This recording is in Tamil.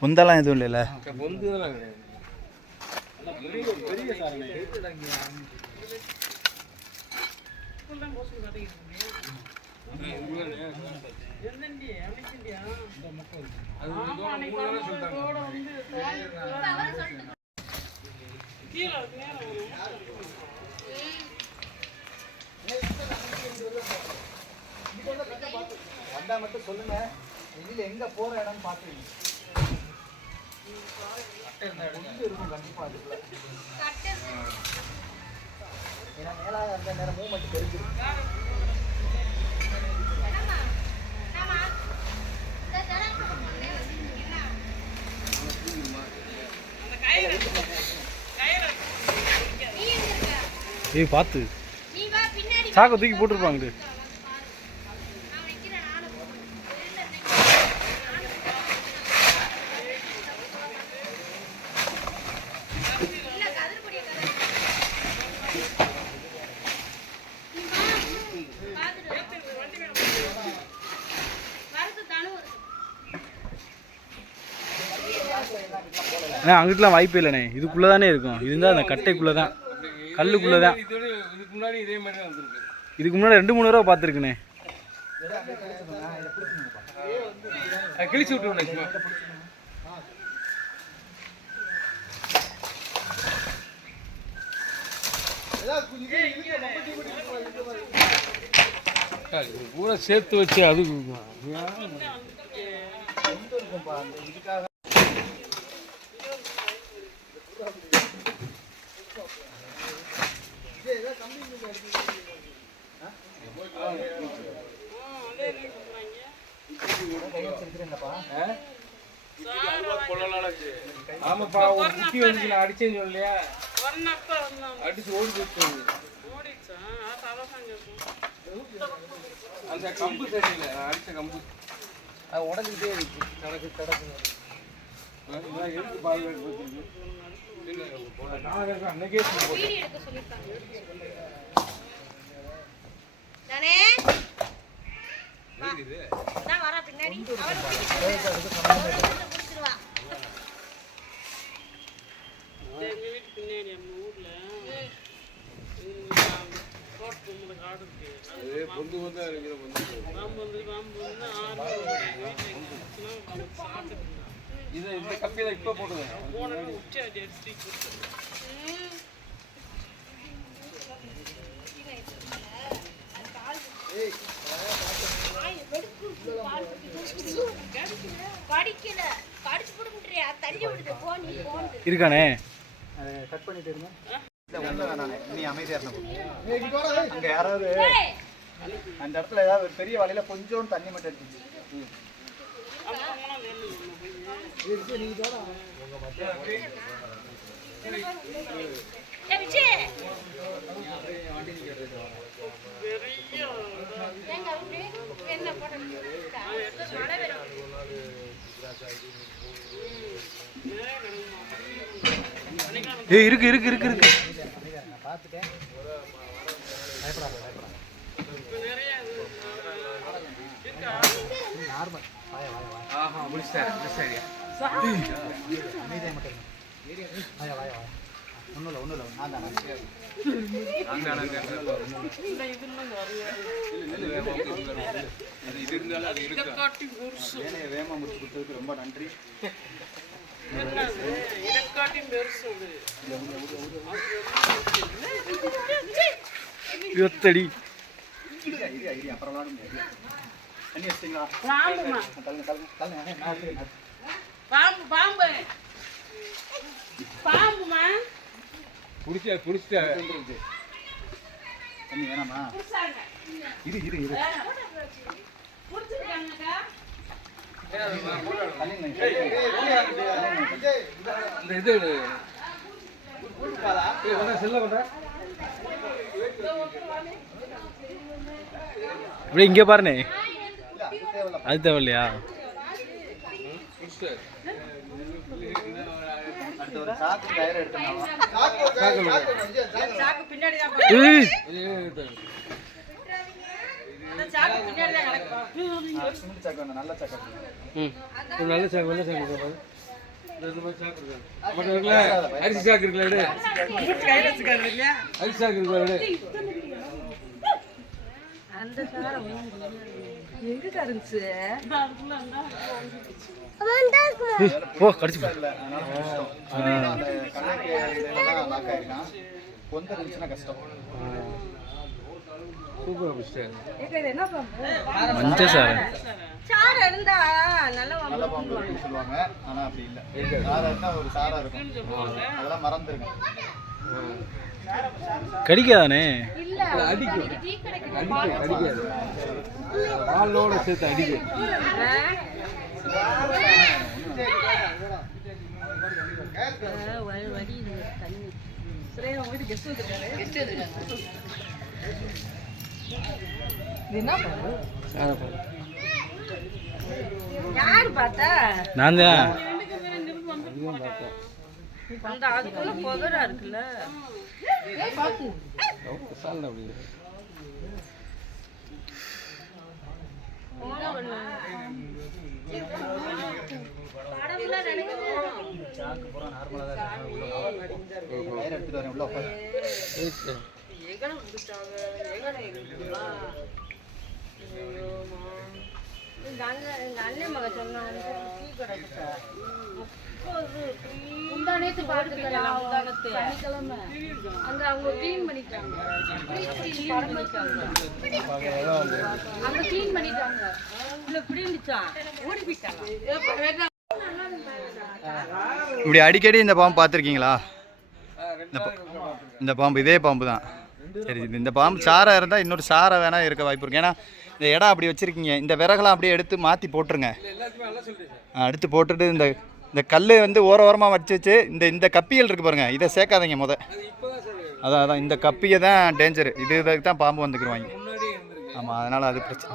பொந்தெல்லாம் எதுவும் இல்லைல்ல? வந்தா மட்டும் சொல்லுங்க, வெளியில எங்க போற இடம் பாத்துருங்க. இருக்கும் கண்டிப்பா அதுக்குள்ள. ஏன்னா மேலாக அந்த நேரம் மூவ்மெண்ட் தெரிஞ்சிடும். ஏய் பார்த்து சாக்கை தூக்கி போட்டுருப்பாங்க. அங்கிட்டலாம் வாய்ப்பே இல்லைண்ணே, இதுக்குள்ளே தானே இருக்கும். இதுதான் அந்த கட்டைக்குள்ளே தான், கல்லுக்குள்ளே தான். இதுக்கு முன்னாடி 2-3 தடவை பார்த்துருக்குண்ணே. கிழிச்சு விட்டுருவேன். பூரா சேர்த்து வச்சு அது இதுக்காக ஆமாப்பா குட்டி வந்து நான் அடிச்சேன்னு சொல்லலையா, அடிச்சு ஓடி போச்சு. அந்த கம்பு சரியில்லை, அடிச்ச கம்பு அது உடஞ்சிக்கிட்டே இருக்கு. கடக்கு எடுத்து பாதுகாப்பு அன்னைக்கே இந்த கம்பியை இப்ப போட்டுங்க. இருக்கானே கட் பண்ணிட்டு இருங்க. நீ அமைதியா இருந்த அங்க யாராவது அந்த இடத்துல ஏதாவது ஒரு பெரிய வலையில கொஞ்சம் தண்ணி மட்டும் எடுத்துச்சு. இருக்கு இருக்கு இருக்கு இருக்கு பார்த்துட்டேன். நார்மல் ஆஹா முடிச்சிட்டேன். சரியா அமைதியா மட்டும் வாயா வாயா வாயா. ஒன்றும் இல்லை ஒன்றும் இல்லை. நான் தானே வேகமாக முடிச்சு கொடுத்ததுக்கு ரொம்ப நன்றி. இருபத்தடி அப்புறம் தண்ணி வச்சிங்களா? புடிச்சிட்ட தண்ணி வேணாமா? இரு இரு இரு அப்படியே இங்கே பாருண்ணே. அது தேவையில்லையா? சிமெண்ட் சாக்கு வேணும், நல்ல சாக்கு. நல்ல சாக்கு வெள்ள சாக்கு அரிசி சாக்கு இருக்குல்ல அரிசி சாக்கு இருக்குல்ல ஓ கடிச்சு கொஞ்சம் இருந்துச்சுன்னா கஷ்டம். மஞ்சள் சாறு நல்ல பாம்பு இருக்குன்னு சொல்லுவாங்க, ஆனா அப்படி இல்லை. சாரா இருந்தா ஒரு சாரா இருக்கும், அதெல்லாம் மறந்துருங்க. கடிக்காதானே? அடிக்கும் அடிக்காது பாலோட சேர்த்து அடிக்கும். யாரு பார்த்தா? நான் தான். அந்த அதுக்குள்ள புகரா இருக்குல்ல. சாக்கு பூரா நார்மலா தான் எடுத்துட்டு வரேன், உள்ள உட்காரு. அண்ணன் மக சொன்னாங்க அங்க அவங்க கிளீன் பண்ணிட்டாங்க, அங்க கிளீன் பண்ணிட்டாங்க. இப்படி இருந்துச்சான், ஓடி போயிட்டாங்க. இப்படி அடிக்கடி இந்த பாம்பு பார்த்துருக்கீங்களா? இந்த பாம்பு இதே பாம்பு தான். சரி, இந்த பாம்பு சாரா இருந்தால் இன்னொரு சாரா வேணா இருக்க வாய்ப்பு இருக்கு. ஏன்னா இந்த இடம் அப்படி வச்சுருக்கீங்க, இந்த விறகெல்லாம் அப்படியே எடுத்து மாற்றி போட்டுருங்க. எடுத்து போட்டுட்டு இந்த கல் வந்து ஓரமாக வச்சு இந்த கப்பிகள் இருக்குது பாருங்கள், இதை சேர்க்காதீங்க முத. அதான் இந்த கப்பியை தான் டேஞ்சரு, இதுக்கு தான் பாம்பு வந்துக்குருவாங்க. ஆமாம், அதனால் அது பிரச்சனை.